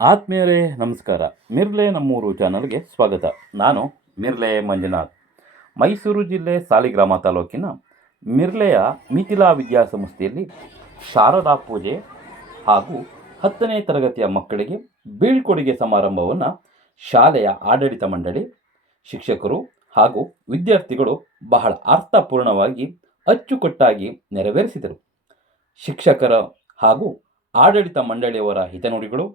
ಆತ್ಮೀಯರೇ ನಮಸ್ಕಾರ. ಮಿರ್ಲೆ ನಮ್ಮೂರು ಚಾನಲ್ಗೆ ಸ್ವಾಗತ. ನಾನು ಮಿರ್ಲೆ ಮಂಜುನಾಥ್. ಮೈಸೂರು ಜಿಲ್ಲೆ ಸಾಲಿಗ್ರಾಮ ತಾಲೂಕಿನ ಮಿರ್ಲೆಯ ಮಿಥಿಲಾ ವಿದ್ಯಾಸಂಸ್ಥೆಯಲ್ಲಿ ಶಾರದಾ ಪೂಜೆ ಹಾಗೂ 10ನೇ ತರಗತಿಯ ಮಕ್ಕಳಿಗೆ ಬೀಳ್ಕೊಡುಗೆ ಸಮಾರಂಭವನ್ನು ಶಾಲೆಯ ಆಡಳಿತ ಮಂಡಳಿ, ಶಿಕ್ಷಕರು ಹಾಗೂ ವಿದ್ಯಾರ್ಥಿಗಳು ಬಹಳ ಅರ್ಥಪೂರ್ಣವಾಗಿ ಅಚ್ಚುಕಟ್ಟಾಗಿ ನೆರವೇರಿಸಿದರು. ಶಿಕ್ಷಕರ ಹಾಗೂ ಆಡಳಿತ ಮಂಡಳಿಯವರ ಹಿತನುಡಿಗಳು,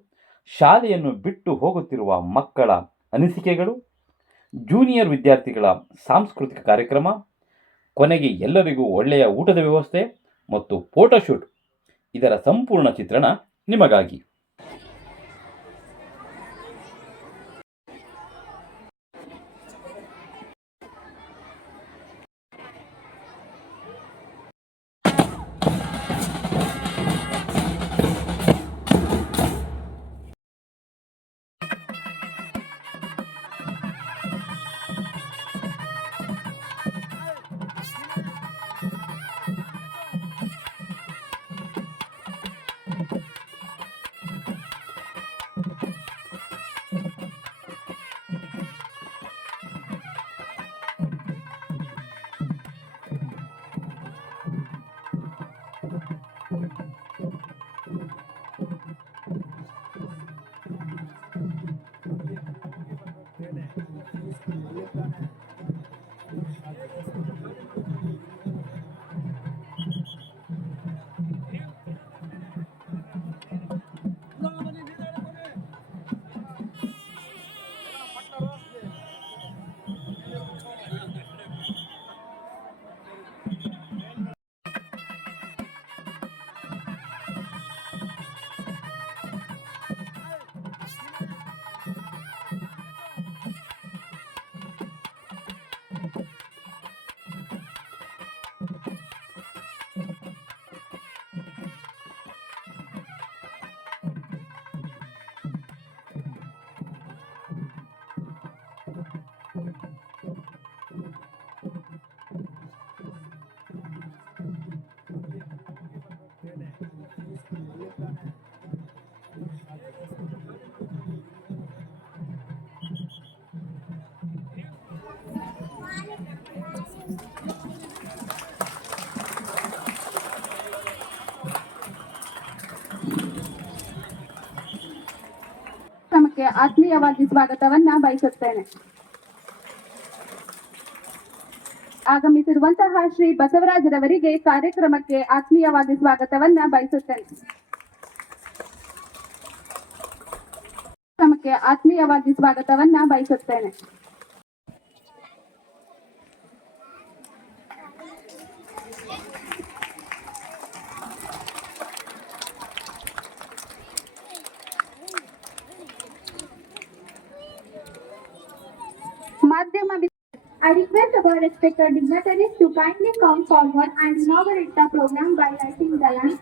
ಶಾಲೆಯನ್ನು ಬಿಟ್ಟು ಹೋಗುತ್ತಿರುವ ಮಕ್ಕಳ ಅನಿಸಿಕೆಗಳು, ಜೂನಿಯರ್ ವಿದ್ಯಾರ್ಥಿಗಳ ಸಾಂಸ್ಕೃತಿಕ ಕಾರ್ಯಕ್ರಮ, ಕೊನೆಗೆ ಎಲ್ಲರಿಗೂ ಒಳ್ಳೆಯ ಊಟದ ವ್ಯವಸ್ಥೆ ಮತ್ತು ಫೋಟೋಶೂಟ್, ಇದರ ಸಂಪೂರ್ಣ ಚಿತ್ರಣ ನಿಮಗಾಗಿ. ಆತ್ಮೀಯವಾಗಿ ಸ್ವಾಗತವನ್ನ ಬಯಸುತ್ತೇನೆ. ಆಗಮಿಸಿರುವಂತಹ ಶ್ರೀ ಬಸವರಾಜರವರಿಗೆ ಕಾರ್ಯಕ್ರಮಕ್ಕೆ ಆತ್ಮೀಯವಾಗಿ ಸ್ವಾಗತವನ್ನ ಬಯಸುತ್ತೇನೆ. ಆತ್ಮೀಯವಾಗಿ ಸ್ವಾಗತವನ್ನ ಬಯಸುತ್ತೇನೆ. I request our respected dignitaries to kindly come forward and inaugurate the program by lighting the lamp.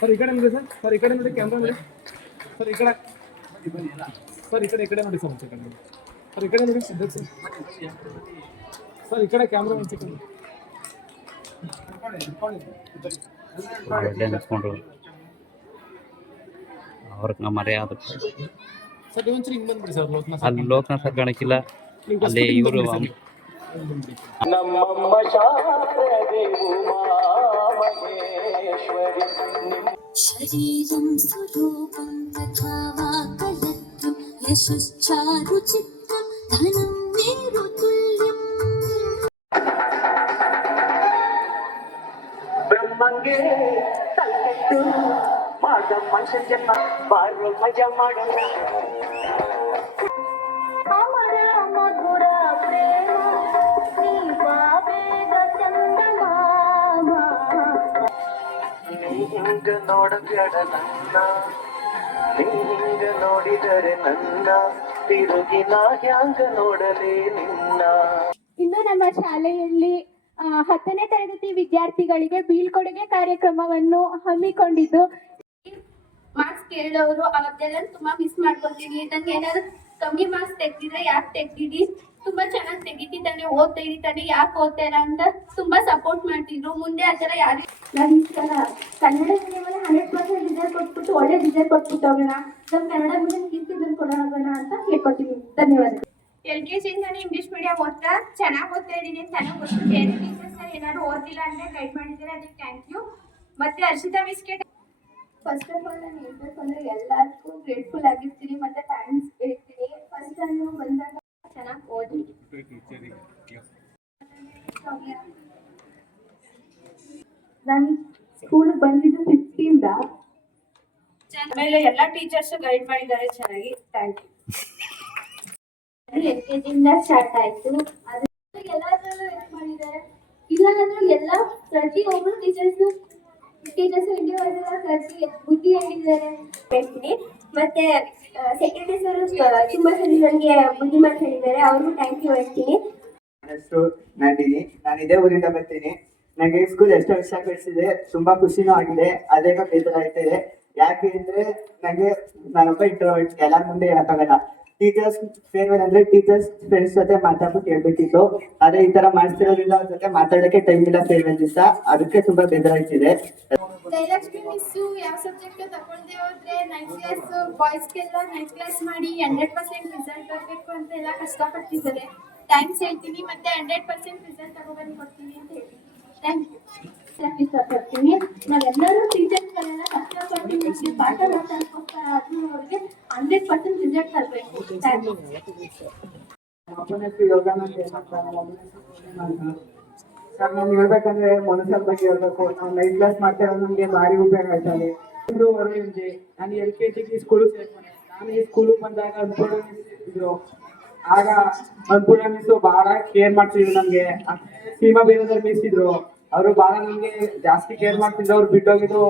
Sir इकडे ನೋಡಿ ಸರ್, ಸರ್ ಈ ಕಡೆ ನೋಡಿ, ಕ್ಯಾಮ್ರಾ ನೋಡಿ ಸರ್, ಈ ಕಡೆ ಸರ್, ಈ ಕಡೆ ನೋಡಿ ಸರ್, ಸರ್ ಈ ಕಡೆ ನೋಡಿ ಸಿದ್ಧಾರ್ಥ್ ಸರ್, ಸರ್ ಈ ಕಡೆ ಕ್ಯಾಮ್ರಾ ಒಂದು ಸೆಕೆಂಡ್ ನಿಂತ್ಕೊಂಡ್ರು ಅವ್ರಿಗೆ ಮರ್ಯಾದ ಸರ್ ಒಂಚೂರು ಹಿಂಗೆ ಬಂದ್ಬಿಡಿ ಸರ್. ಅಲ್ಲಿ ಲೋಕನಾಥ್ ಸರ್ ಕಾಣಕ್ಕಿಲ್ಲ, ಅಲ್ಲಿ ಇವರು ನಮ್ಮಮ್ಮ ಶಾರದೆ ಉಮಾ ಮಹೇಶ್ವರಿ ಶರೀರಂ ಸ್ವರೂಪಂ ತಥಾ ವಾಕಲತ್ವಂ ಯಶಶ್ಚಾರು ಚಿತ್ತಂ ಧನಂ ಮೇರು ತುಲ್ಯಂ ಬ್ರಹ್ಮಂಗೆ ತಲೆಟ್ಟು ಮಾಡ ಮನುಷ್ಯ ಜನ್ಮ ಬಾರೋ ಮಜಾ ಮಾಡೋಣ. ಅಮರ ಮಧುರ ಪ್ರೇಮ ನೀ ಬಾಬೇದ ಚಂದಮಾಮ ನೀ ಹಿಂಗ ನೋಡಬೇಡ ನನ್ನ, ನೀ ಹಿಂಗ ನೋಡಿದರೆ ನನ್ನ ತಿರುಗಿ ನಾ ಹ್ಯಾಂಗ ನೋಡಲೇ ನಿನ್ನ. ಇನ್ನು ನಮ್ಮ ಶಾಲೆಯಲ್ಲಿ 10ನೇ ತರಗತಿ ವಿದ್ಯಾರ್ಥಿಗಳಿಗೆ ಬೀಳ್ಕೊಡುಗೆ ಕಾರ್ಯಕ್ರಮವನ್ನು ಹಮ್ಮಿಕೊಂಡಿದ್ದು, ಮಾರ್ಕ್ಸ್ ಕೇಳೋರು ಅವತ್ತೆಲ್ಲ ತುಂಬಾ ಮಿಸ್ ಮಾಡ್ಕೊತೀನಿ. ನಂಗೆ ಏನಾದ್ರು ಕಮ್ಮಿ ಮಾರ್ಕ್ಸ್ ತೆಗ್ದಿದ್ರೆ ಯಾಕೆ ತೆಗ್ದಿದ್ದಿ, ತುಂಬಾ ಚೆನ್ನಾಗಿ ತೆಗಿತಿದ್ದಾನೆ, ಓದ್ತಾ ಇದ್ದಾನೆ, ಯಾಕೆ ಓದ್ತಾ ಇಲ್ಲ ಅಂತ ತುಂಬಾ ಸಪೋರ್ಟ್ ಮಾಡ್ತಿದ್ರು. ಮುಂದೆ ಆ ಥರ ಯಾರು ನಾನು ಈ ಸಲ ಕನ್ನಡ ಮೀಡಿಯಮಲ್ಲಿ 100% ರಿಸಲ್ಟ್ ಕೊಟ್ಬಿಟ್ಟು ಒಳ್ಳೆ ರಿಸಲ್ಟ್ ಕೊಟ್ಬಿಟ್ಟು ಹೋಗೋಣ, ನಮ್ಮ ಕನ್ನಡ ಮೀಡಿಯಂ ಕೀರ್ತಿದ್ದನ್ನು ಕೊಡೋಣ ಅಂತ ಹೇಳ್ಕೊತೀನಿ. ಧನ್ಯವಾದ. LKG ಇಂದಾನೆ ಇಂಗ್ಲಿಷ್ ಮೀಡಿಯಂ ಓದ್ತಾ ಚೆನ್ನಾಗಿ ಓದ್ತಾ ಇದ್ದೀನಿ ಅಂತ ನನಗೆ ಗೊತ್ತು. ಬೇರೆ ಟೀಚರ್ಸ್ ಏನಾದ್ರು ಓದಿಲ್ಲ ಅಂದರೆ ಗೈಡ್ ಮಾಡಿದ್ದಾರೆ, ಅದಕ್ಕೆ ಥ್ಯಾಂಕ್ ಯು. ಮತ್ತೆ ಹರ್ಷಿತಾ ಮಿಸ್ಗೆ ಫಸ್ಟ್ ಆಫ್ ಆಲ್ ನಾನು ಹೇಳ್ಬೇಕು ಅಂದರೆ ಎಲ್ಲರಿಗೂ ಗ್ರೇಟ್ಫುಲ್ ಆಗಿರ್ತೀನಿ ಮತ್ತು ಥ್ಯಾಂಕ್ಸ್ ಹೇಳ್ತೀನಿ. ಫಸ್ಟ್ ನಾನು ಬಂದಾಗ ಚೆನ್ನಾಗಿ ಓದಿ ನಾನು ಸ್ಕೂಲಿಗೆ ಬಂದಿದ್ದು 15ದ. ಆಮೇಲೆ ಎಲ್ಲ ಟೀಚರ್ಸ್ ಗೈಡ್ ಮಾಡಿದ್ದಾರೆ ಚೆನ್ನಾಗಿ, ಥ್ಯಾಂಕ್ ಯು. LKG ಇಂದ ಸ್ಟಾರ್ಟ್ ಆಯ್ತು, ಅದು ಎಲ್ಲಾದ್ರಲ್ಲೂ ಹೆಲ್ಪ್ ಮಾಡಿದ್ದಾರೆ. ಇಲ್ಲ ಅಂದ್ರೆ ಎಲ್ಲ ಪ್ರತಿಯೊಬ್ಬರು ಟೀಚರ್ಸ್ ಇಂಡಿವಿಜುವಲ್ ಕರ್ಸಿ ಬುದ್ಧಿ ಹೇಳಿದ್ದಾರೆ ಹೇಳ್ತೀನಿ. ಮತ್ತೆ ಸೆಕ್ರೆಟರಿ ಸರ್ ತುಂಬಾ ಸರಿ ನನಗೆ ಬುದ್ಧಿ ಮಾತು ಹೇಳಿದ್ದಾರೆ, ಅವ್ರಿಗೂ ಥ್ಯಾಂಕ್ ಯು ಹೇಳ್ತೀನಿ. ನನ್ನ ಹೆಸರು ನಂದಿನಿ, ನಾನು ಇದೇ ಊರಿಂದ ಬರ್ತೀನಿ. ನನಗೆ ಸ್ಕೂಲ್ ಎಷ್ಟೋ ವಿಷಯ ಕಳಿಸಿದೆ, ತುಂಬಾ ಖುಷಿನೂ ಆಗಿದೆ, ಅದೇ ಬೇಜಾರ ಆಯ್ತಿದೆ. ಯಾಕೆ ಅಂದ್ರೆ ನನಗೆ ನಾನೊಬ್ಬ ಇಂಟ್ರೋವರ್ಟ್, ಎಲ್ಲರ ಮುಂದೆ ಹೇಳಕ್ಕಾಗಲ್ಲ. ಟೀಚರ್ಸ್ ಫೇರ್ವೆಲ್ ಅಂದ್ರೆ ಟೀಚರ್ಸ್ ಫ್ರೆಂಡ್ಸ್ ಜೊತೆ ಮಾತಾಡ್ಬಿಟ್ಟು ಹೇಳ್ಬೇಕಿತ್ತು, ಆದ್ರೆ ಈ ತರ ಮಾಡ್ತಿರೋದ್ರಿಂದ ಅವ್ರ ಜೊತೆ ಮಾತಾಡೋಕೆ ಟೈಮ್ ಇಲ್ಲ ಫೇರ್ವೆಲ್ ದಿವಸ, ಅದಕ್ಕೆ ತುಂಬಾ ಬೇಜಾರಾಯ್ತಿದೆ. ಜಯಲಕ್ಷ್ಮಿ ಮಿಸ್ಸು ಯಾವ ಸಬ್ಜೆಕ್ಟ್ ತಗೊಳ್ದೆ ಹೋದ್ರೆ 9th ಕ್ಲಾಸ್ ಬಾಯ್ಸ್ಗೆಲ್ಲ 9th ಕ್ಲಾಸ್ ಮಾಡಿ 100% ರಿಸಲ್ಟ್ ಬರಬೇಕು ಅಂತ ಎಲ್ಲ ಕಷ್ಟಪಡ್ತಿದ್ದಾರೆ. ಥ್ಯಾಂಕ್ಸ್ ಹೇಳ್ತೀನಿ. ಮತ್ತೆ 100% ರಿಸಲ್ಟ್ ತಗೊಬಂದು ಕೊಡ್ತೀನಿ ಅಂತ ಹೇಳ್ತೀನಿ. Thank you. ಇಷ್ಟಪಡ್ತೀನಿ ನಾವೆಲ್ಲರೂ ಟೀಚರ್ಸ್ಗಳೆಲ್ಲ ಕಷ್ಟಪಟ್ಟು ನಮಗೆ ಪಾಠ ಮಾಡ್ತಾ ಆದ್ರೂ ಅವ್ರಿಗೆ 100% ರಿಸಲ್ಟ್ ತರಬೇಕು. Thank you. ಅಪ್ಪನ ಹೆಸರು ಯೋಗಾನಂದ ಸರ್. ನಾನು ಹೇಳ್ಬೇಕಂದ್ರೆ ಮನಸ್ಸರ ಬಗ್ಗೆ ಹೇಳ್ಬೇಕು. ನಾವು 9th ಕ್ಲಾಸ್ ಮಾಡ್ತಿರೋದು ನಮಗೆ ಭಾರಿ ಉಪಯೋಗ ಆಯ್ತದೆ. ನಾನು LKG ಸ್ಕೂಲಿಗೆ ಸೇರ್ಕೊಂಡೆ. ನಾನು ಈ ಸ್ಕೂಲಿಗೆ ಬಂದಾಗ ಅನ್ಪೂರ್ಣ ಮಿಸ್ ಇದ್ರು. ಆಗ ಅನ್ಪೂರ್ಣ ಮಿಸ್ ಬಹಳ ಕೇರ್ ಮಾಡ್ತಿದ್ರು ನಮ್ಗೆ. ಸೀಮಾ ಬೇರೆದವ್ರು ಮಿಸ್ ಇದ್ರು, ಅವರು ಬಹಳ ನಮ್ಗೆ ಜಾಸ್ತಿ ಕೇರ್ ಮಾಡ್ತಿದ್ರು. ಅವ್ರು ಬಿಟ್ಟೋಗಿದ್ದು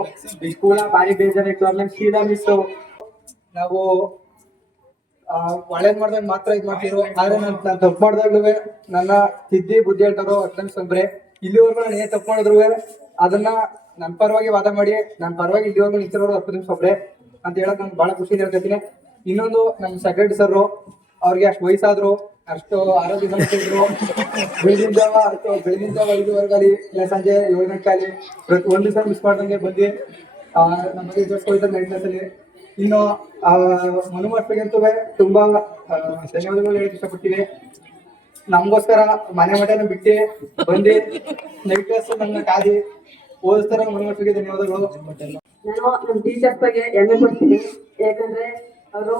ಸ್ಕೂಲ ಭಾರಿ ಬೇಜಾರಾಯ್ತು. ಆಮೇಲೆ ಶೀಲಾ ಮಿಸ್ ನಾವು ಒಳ್ಳೇದ್ ಮಾಡಿದಾಗ ಮಾತ್ರ ಇದ್ ಮಾಡ್ತಿದ್ರು, ಆದ್ರೆ ನಾನು ತಪ್ಪು ಮಾಡಿದಾಗ್ಲೂ ನನ್ನ ತಿದ್ದಿ ಬುದ್ಧಿ ಹೇಳ್ತಾರೋ ಅಷ್ಟೊಂದು ಸಂಬ್ರೆ. ಇಲ್ಲಿವರೆಗೂ ನಾನು ಏನ್ ತಪ್ಪು ಮಾಡಿದ್ರು ಅದನ್ನ ನನ್ನ ಪರವಾಗಿ ವಾದ ಮಾಡಿ ನನ್ನ ಪರವಾಗಿ ಇಲ್ಲಿವರೆಗೂ ನಿಂತಿರೋರು 10 ನಿಮಿಷ ಒಬ್ರೆ ಅಂತ ಹೇಳಕ್ ನಂಗೆ ಬಹಳ ಖುಷಿ ಹೇಳ್ತೀನಿ. ಇನ್ನೊಂದು ನಮ್ಮ ಸೆಕ್ರೆಟರಿ ಸರ್, ಅವ್ರಿಗೆ ಅಷ್ಟು ವಯಸ್ಸಾದ್ರು, ಅಷ್ಟು ಆರೋಗ್ಯ ಸಮಸ್ಯೆ ಇದ್ರು, ಬೆಳಗಿನ ಜಾವ 5ವರೆಗಾಲಿ ಇಲ್ಲ ಸಂಜೆ 7 ಗಂಟೆಗಾಲಿ ಪ್ರತಿ ಒಂದು ದಿವಸ ಮಿಸ್ ಮಾಡ್ದಂಗೆ ಬಂದು ನಮ್ಮ ಟೀಚರ್ಸ್ ಹೋಯ್ತಾರೆ 9th ಕ್ಲಾಸಲ್ಲಿ. ಇನ್ನು ಮನುಮಕ್ಕಳಿಗಂತೂ ತುಂಬಾ ಧನ್ಯವಾದಗಳು ಹೇಳಕ್ ಇಷ್ಟಪಡ್ತೀವಿ. ನಮಗೋಸ್ಕರ ಮನೆ ಮಠನ ಬಿಟ್ಟು ಬಂದು 9th ಕ್ಲಾಸ್ ನನ್ನ ಕಾದಿ ಓದಿಸ್ತಾರ ಮನುಮಕ್ಕಳಿಗೆ ಧನ್ಯವಾದಗಳು. ನಾನು ನಮ್ಮ ಟೀಚರ್ಸ್ ಬಗ್ಗೆ ಹೆಮ್ಮೆ ಪಡ್ತೀನಿ, ಯಾಕಂದ್ರೆ ಅವರು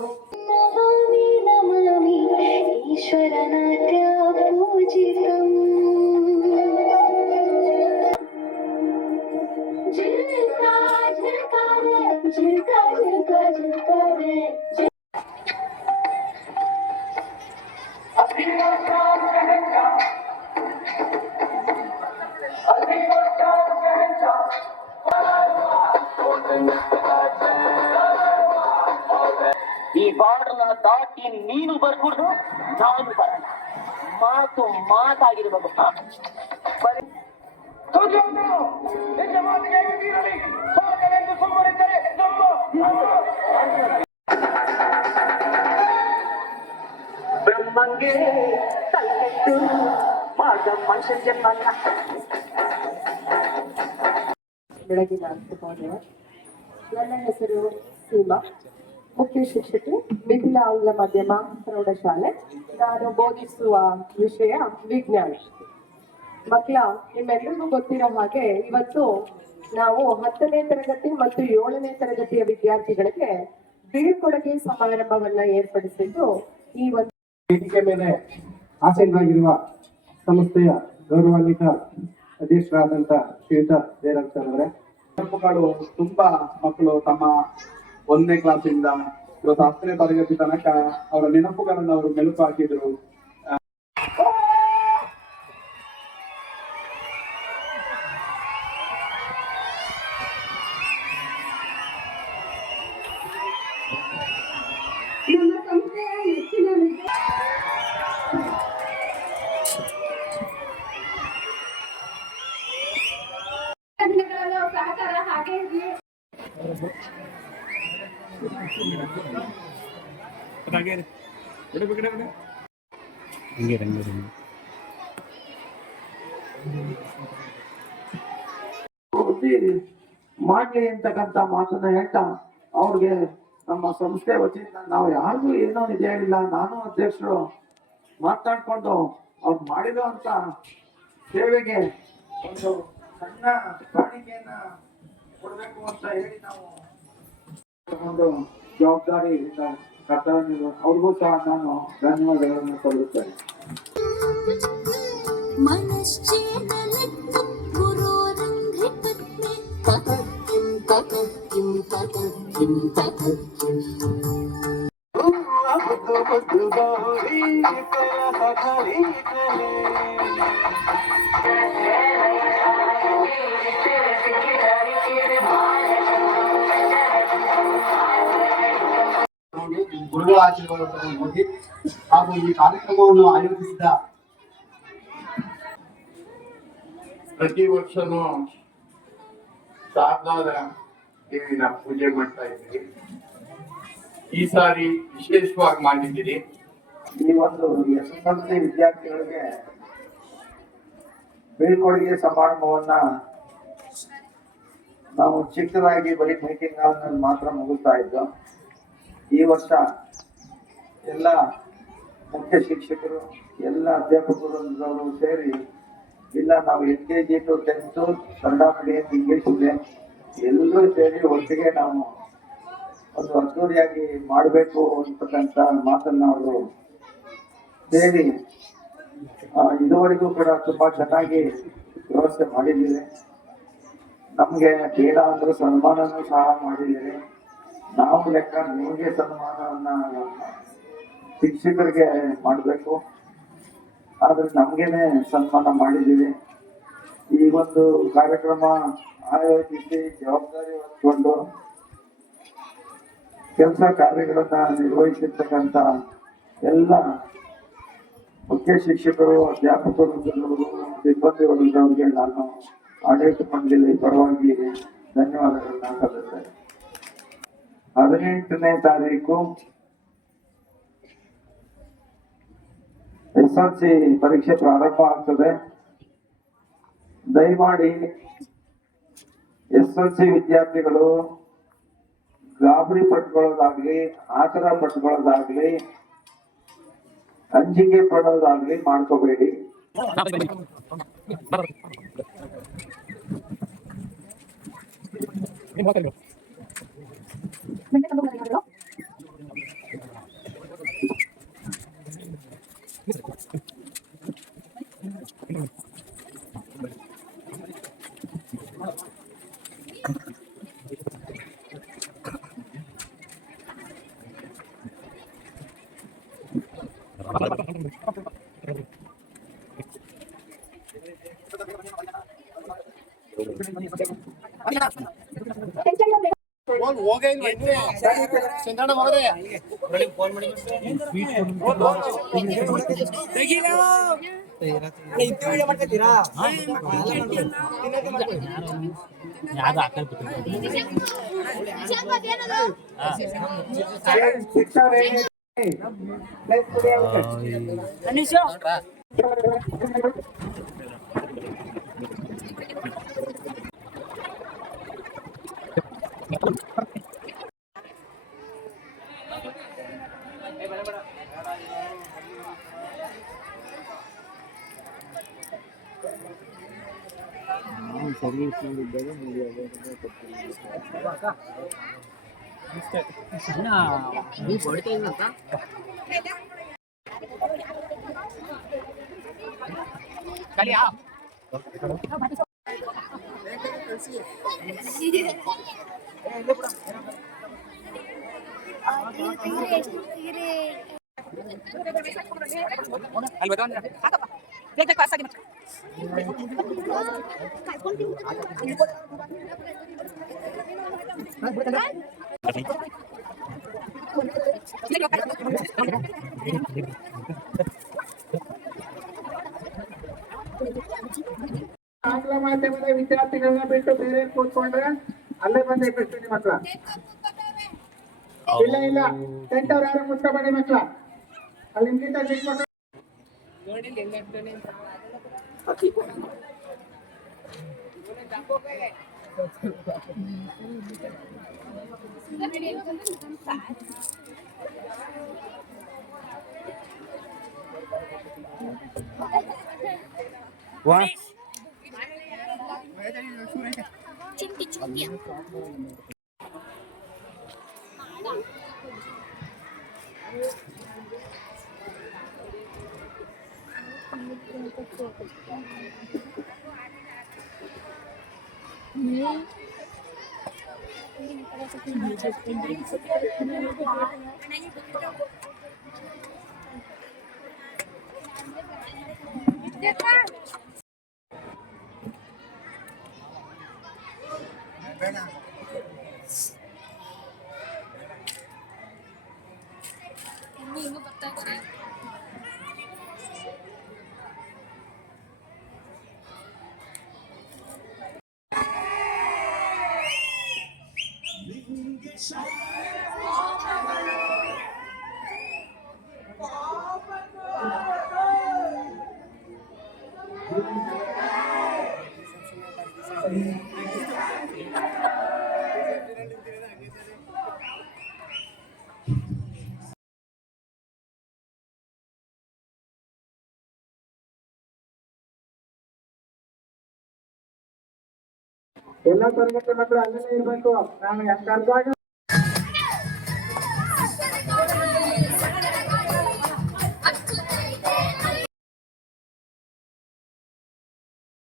ಈಶ್ವರನಾಟ್ಯ ಪೂಜಿತಂ ಜಿಲ್ಕಾ ಜಿಲ್ಕಾರೆ ಜಿಲ್ಕಾ ಜಿಲ್ಕಾ ಜಿಲ್ಕಾರೆ. ಈ ಬಾರ್ಡರ್ನ ದಾಟಿ ನೀನು ಬರ್ಬಿಡು, ನಾನು ಬರಲ್ಲ. ಮಾತು ಮಾತಾಗಿರ್ಬೇಕು. ಬ್ರಹ್ಮಂಗೆ ತಲೆಟ್ಟು ಮಾಡ ಮನುಷ್ಯ ಜನ್ಮ. ಬೆಳಗಿನ ಅರ್ಥಕೋಣೆ. ನನ್ನ ಹೆಸರು ಸೀಮಾ, ಮುಖ್ಯ ಶಿಕ್ಷಕಿ, ಮಿಥಿಲಾ ಆಂಗ್ಲ ಮಾಧ್ಯಮ ಪ್ರೌಢಶಾಲೆ. ನಾನು ಬೋಧಿಸುವ ವಿಷಯ ವಿಜ್ಞಾನ. ಮಕ್ಕಳ, ನಿಮ್ಮೆಲ್ಲರಿಗೂ ಗೊತ್ತಿರೋ ಹಾಗೆ ಇವತ್ತು ನಾವು 10ನೇ ತರಗತಿ ಮತ್ತು 7ನೇ ತರಗತಿಯ ವಿದ್ಯಾರ್ಥಿಗಳಿಗೆ ಬೀಳ್ಕೊಡುಗೆ ಸಮಾರಂಭವನ್ನ ಏರ್ಪಡಿಸಿದ್ದು ಈ ಒಂದು ವೇದಿಕೆ ಮೇಲೆ ಆಸೀನರಾಗಿರುವ ಸಂಸ್ಥೆಯ ಗೌರವಾನ್ವಿತ ಅಧ್ಯಕ್ಷರಾದಂತ ಶ್ರೀಯುತ ಜಯರಾಮ್ ಸರ್ ಅವರೇ, ನೆನಪುಗಳು ತುಂಬಾ ಮಕ್ಕಳು ತಮ್ಮ 1ನೇ ಕ್ಲಾಸಿಂದ ಇವತ್ತು 10ನೇ ತರಗತಿ ತನಕ ಅವರ ನೆನಪುಗಳನ್ನು ಅವರು ಮೆಲುಕು ಹಾಕಿದ್ರು. ನಮ್ಮ ಸಂಸ್ಥೆಯ ನೆಚ್ಚಿನ ವಿದ್ಯಾರ್ಥಿಗಳ ಸಹಕಾರ ಹಾಗೆ ಇರಲಿ. ಮಾಡ್ಲಿ ಅಂತಕ್ಕಂಥ ಮಾತನ್ನ ಹೇಳ್ತಾ ಅವ್ರಿಗೆ ನಮ್ಮ ಸಂಸ್ಥೆ ವತಿಯಿಂದ ನಾವು ಯಾರಿಗೂ ಏನೋ ಇದೆ ಇಲ್ಲ, ನಾನು ಅಧ್ಯಕ್ಷರು ಮಾತಾಡ್ಕೊಂಡು ಅವ್ರು ಮಾಡಿರೋ ಅಂತ ಸೇವೆಗೆ ಒಂದು ಸಣ್ಣ ಕಾಣಿಕೆಯನ್ನ ಕೊಡ್ಬೇಕು ಅಂತ ಹೇಳಿ ನಾವು ಒಂದು ಜವಾಬ್ದಾರಿ ಕರ್ತವ್ಯ ಅವ್ರಿಗೂ ಸಹ ನಾನು ಧನ್ಯವಾದಗಳನ್ನು ಸಲ್ಲಿಸ್ತೇನೆ. मनश्चेतनत्वं गुरोरङ्घ्रिपत्नी ततः किं ततः किं ततः किं ततः किम् ಗುರುಗಳ ಆಶೀರ್ವಾದವನ್ನು ಹೋಗಿ ಹಾಗೂ ಈ ಕಾರ್ಯಕ್ರಮವನ್ನು ಆಯೋಜಿಸಿದ ಪ್ರತಿ ವರ್ಷನೂ ಶಾರದಾದ ದೇವಿನ ಪೂಜೆ ಮಾಡ್ತಾ ಇದ್ದೀವಿ. ಈ ಸಾರಿ ವಿಶೇಷವಾಗಿ ಮಾಡಿದ್ದೀರಿ. ಈ ಒಂದು SSLC ವಿದ್ಯಾರ್ಥಿಗಳಿಗೆ ಬೀಳ್ಕೊಡುಗೆ ಸಮಾರಂಭವನ್ನ ನಾವು ಚಿಕ್ಕದಾಗಿ ಬರೀ ಮೀಟಿಂಗ್ ಹಾಲ್ನಲ್ಲಿ ಮಾತ್ರ ಮುಗಿಸ್ತಾ ಇದ್ದು, ಈ ವರ್ಷ ಎಲ್ಲ ಮುಖ್ಯ ಶಿಕ್ಷಕರು, ಎಲ್ಲ ಅಧ್ಯಾಪಕರು ಸೇರಿ ಇಲ್ಲ ನಾವು LKG to 10th Kannada medium English ಇದೆ ಎಲ್ಲರೂ ಸೇರಿ ಒಟ್ಟಿಗೆ ನಾವು ಒಂದು ಅದ್ದೂರಿಯಾಗಿ ಮಾಡಬೇಕು ಅಂತಕ್ಕಂಥ ಮಾತನ್ನ ಅವರು ಸೇರಿ ಇದುವರೆಗೂ ಕೂಡ ತುಂಬಾ ಚೆನ್ನಾಗಿ ವ್ಯವಸ್ಥೆ ಮಾಡಿದ್ದೀರಿ. ನಮ್ಗೆ ಬೇಡ ಅಂದ್ರೆ ಸನ್ಮಾನನೂ ಸಹ ಮಾಡಿದ್ದೀರಿ. ನಾವು ಲೆಕ್ಕ ನಿಮಗೆ ಸನ್ಮಾನವನ್ನ ಶಿಕ್ಷಕರಿಗೆ ಮಾಡಬೇಕು, ಆದ್ರೆ ನಮ್ಗೇನೆ ಸನ್ಮಾನ ಮಾಡಿದ್ದೀವಿ. ಈ ಒಂದು ಕಾರ್ಯಕ್ರಮ ಆಯೋಜಿಸಿ ಜವಾಬ್ದಾರಿ ಹೊತ್ಕೊಂಡು ಕೆಲಸ ಕಾರ್ಯಗಳನ್ನ ನಿರ್ವಹಿಸಿರ್ತಕ್ಕಂಥ ಎಲ್ಲ ಮುಖ್ಯ ಶಿಕ್ಷಕರು, ಅಧ್ಯಾಪಕರು, ಸಿಬ್ಬಂದಿ ವರ್ಗದವರಿಗೆ ನಾನು ಆಡಳಿತ ಮಂಡಳಿ ಪರವಾಗಿ ಧನ್ಯವಾದಗಳನ್ನ ಸಲ್ಲಿಸ್ತೇನೆ. 18ನೇ ತಾರೀಕು SSLC ಪರೀಕ್ಷೆ ಪ್ರಾರಂಭ ಆಗ್ತದೆ. ದಯಮಾಡಿ SSLC ವಿದ್ಯಾರ್ಥಿಗಳು ಗಾಬರಿ ಪಟ್ಕೊಳ್ಳೋದಾಗ್ಲಿ, ಆತರ ಪಟ್ಕೊಳ್ಳೋದಾಗ್ಲಿ, ಅಂಜಿಕೆ ಪಡೋದಾಗ್ಲಿ ಮಾಡ್ಕೋಬೇಡಿ. ಆಂಗ್ಲ ಮಾಧ್ಯಮದ ವಿದ್ಯಾರ್ಥಿಗಳನ್ನ ಬಿಟ್ಟು ಬೇರೆ ಕೂತ್ಕೊಂಡ್ರೆ ಅಲ್ಲೇ ಬಂದು ಎಬ್ಬಿಸ್ತೀನಿ ಮಕ್ಕಳ. ಇಲ್ಲ ಇಲ್ಲ ಟೆಂಟ್ ಅವ್ರು ಯಾರು ಮುಚ್ಕೋಬೇಡಿ ಮಕ್ಕಳ. ಅಲ್ಲಿ ನಿಮ್ಗಿಂತ ಚಿಕ್ಕ ಮಕ್ಕಳು ಎಲ್ಲ ತರಗತಿ ಮಕ್ಕಳು ಅಲ್ಲೇ ಇರ್ಬೇಕು. ನಾನು ಕರೆದಾಗ